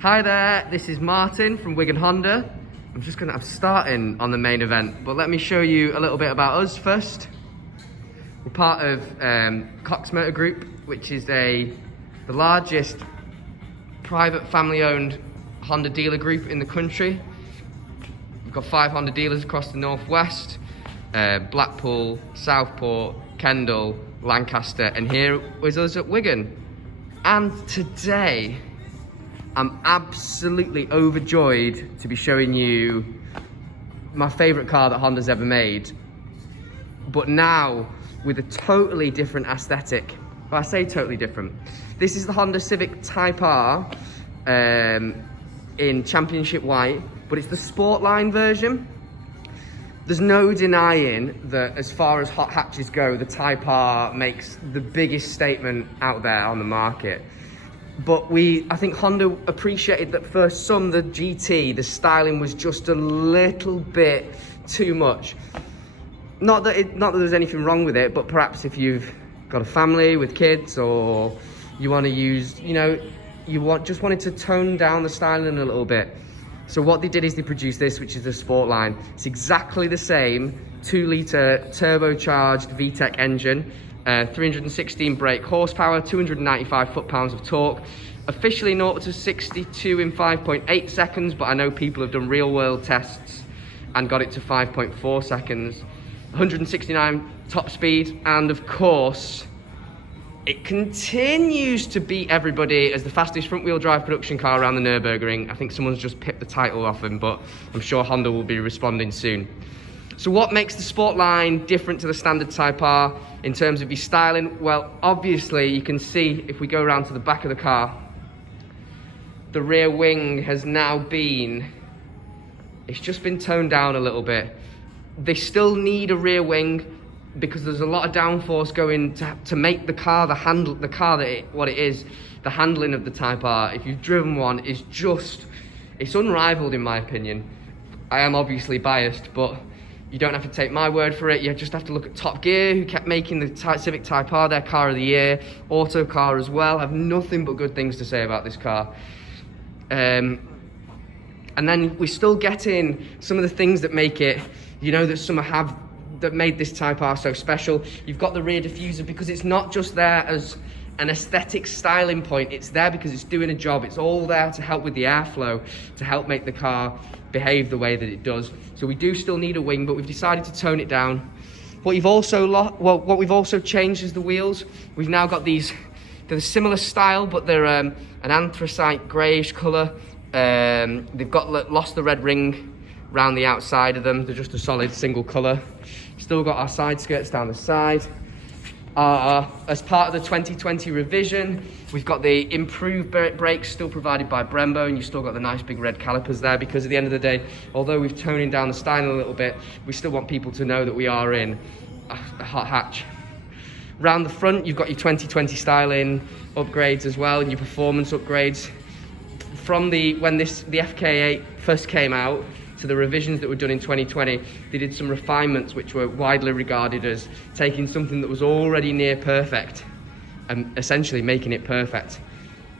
Hi there, this is Martin from Wigan Honda. I'm starting on the main event, but let me show you a little bit about us first. We're part of Cox Motor Group, which is the largest private family-owned Honda dealer group in the country. We've got 5 Honda dealers across the northwest, Blackpool, Southport, Kendal, Lancaster, and here is us at Wigan. And today, I'm absolutely overjoyed to be showing you my favourite car that Honda's ever made, but now with a totally different aesthetic. Well, I say totally different. This is the Honda Civic Type R in Championship White, but it's the Sportline version. There's no denying that as far as hot hatches go, the Type R makes the biggest statement out there on the market. But I think Honda appreciated that for some, the GT, the styling was just a little bit too much. Not that there's anything wrong with it, but perhaps if you've got a family with kids, or you want to use, just wanted to tone down the styling a little bit. So what they did is they produced this, which is the Sportline. It's exactly the same 2-litre turbocharged VTEC engine, 316 brake horsepower, 295 foot-pounds of torque. Officially 0 to 62 in 5.8 seconds, but I know people have done real-world tests and got it to 5.4 seconds. 169 top speed, and of course, it continues to beat everybody as the fastest front-wheel drive production car around the Nürburgring. I think someone's just picked the title off him, but I'm sure Honda will be responding soon. So what makes the Sportline different to the standard Type R in terms of your styling? Well, obviously you can see if we go around to the back of the car, the rear wing has now it's just been toned down a little bit. They still need a rear wing because there's a lot of downforce going to make the car what it is. The handling of the Type R, if you've driven one, is it's unrivaled in my opinion. I am obviously biased, but you don't have to take my word for it. You just have to look at Top Gear, who kept making the Civic Type R their car of the year. Autocar as well, have nothing but good things to say about this car. And then we're still getting some of the things that make it, that made this Type R so special. You've got the rear diffuser because it's not just there as an aesthetic styling point, it's there because it's doing a job. It's all there to help with the airflow, to help make the car behave the way that it does. So we do still need a wing, but we've decided to tone it down. What we've also changed is the wheels. We've now got they're a similar style, but they're an anthracite greyish colour. They've lost the red ring round the outside of them. They're just a solid single colour. Still got our side skirts down the side. As part of the 2020 revision, we've got the improved brakes still provided by Brembo, and you've still got the nice big red calipers there, because at the end of the day, although we've toning down the styling a little bit, we still want people to know that we are in a hot hatch. Round the front, you've got your 2020 styling upgrades as well, and your performance upgrades. From when the FK8 first came out, to the revisions that were done in 2020, they did some refinements which were widely regarded as taking something that was already near perfect and essentially making it perfect.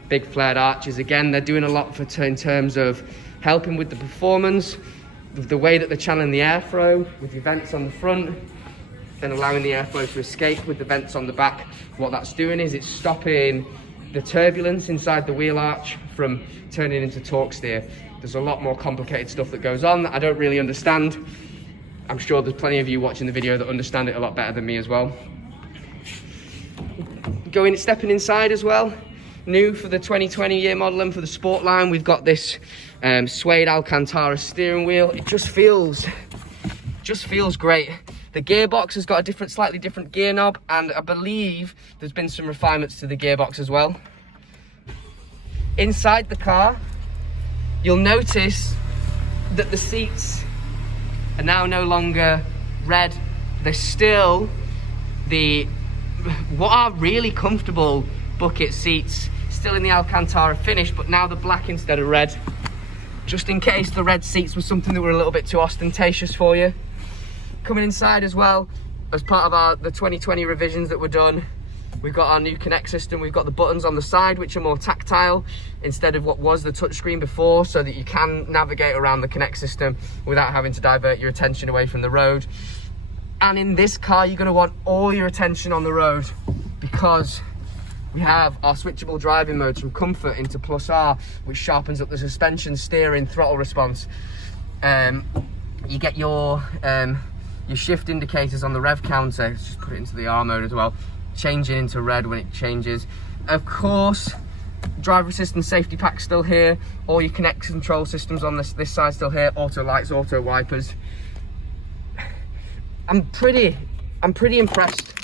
Big flared arches, again, they're doing a lot in terms of helping with the performance, the way that they're channeling the airflow with the vents on the front, then allowing the airflow to escape with the vents on the back. What that's doing is it's stopping the turbulence inside the wheel arch from turning into torque steer. There's a lot more complicated stuff that goes on that I don't really understand. I'm sure there's plenty of you watching the video that understand it a lot better than me as well. Stepping inside as well, new for the 2020 year model and for the Sportline, we've got this suede Alcantara steering wheel. It just feels great. The gearbox has got a slightly different gear knob, and I believe there's been some refinements to the gearbox as well. Inside the car, you'll notice that the seats are now no longer red. They're still what are really comfortable bucket seats, still in the Alcantara finish, but now they're black instead of red, just in case the red seats was something that were a little bit too ostentatious for you. Coming inside as well, as part of the 2020 revisions that were done, We've got our new Connect system. We've got the buttons on the side, which are more tactile instead of what was the touchscreen before, so that you can navigate around the Connect system without having to divert your attention away from the road. And in this car, you're gonna want all your attention on the road, because we have our switchable driving modes from Comfort into Plus R, which sharpens up the suspension, steering, throttle response. You get your shift indicators on the rev counter. Let's just put it into the R mode as well, changing into red when it changes. Of course, driver assistance safety pack still here. All your Connect control systems on this side still here. Auto lights, auto wipers. I'm pretty impressed,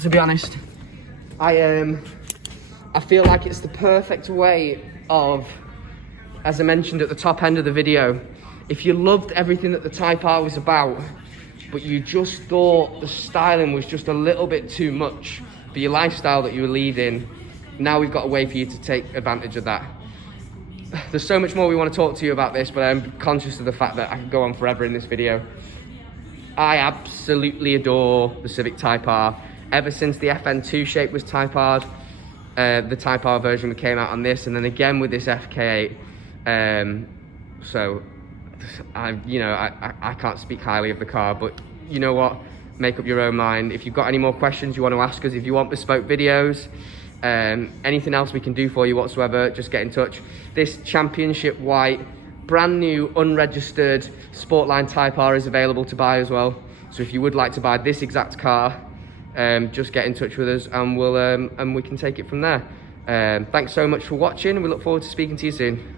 to be honest. I feel like it's the perfect way of, as I mentioned at the top end of the video, if you loved everything that the Type R was about, but you just thought the styling was just a little bit too much for your lifestyle that you were leading, now we've got a way for you to take advantage of that. There's so much more we want to talk to you about this, but I'm conscious of the fact that I could go on forever in this video. I absolutely adore the Civic Type R. Ever since the FN2 shape was Type R'd, the Type R version came out on this, and then again with this FK8. So I can't speak highly of the car, but you know what? Make up your own mind. If you've got any more questions you want to ask us, if you want bespoke videos, anything else we can do for you whatsoever, just get in touch. This championship white, brand new, unregistered Sportline Type R is available to buy as well. So if you would like to buy this exact car, just get in touch with us, and we can take it from there. Thanks so much for watching, and we look forward to speaking to you soon.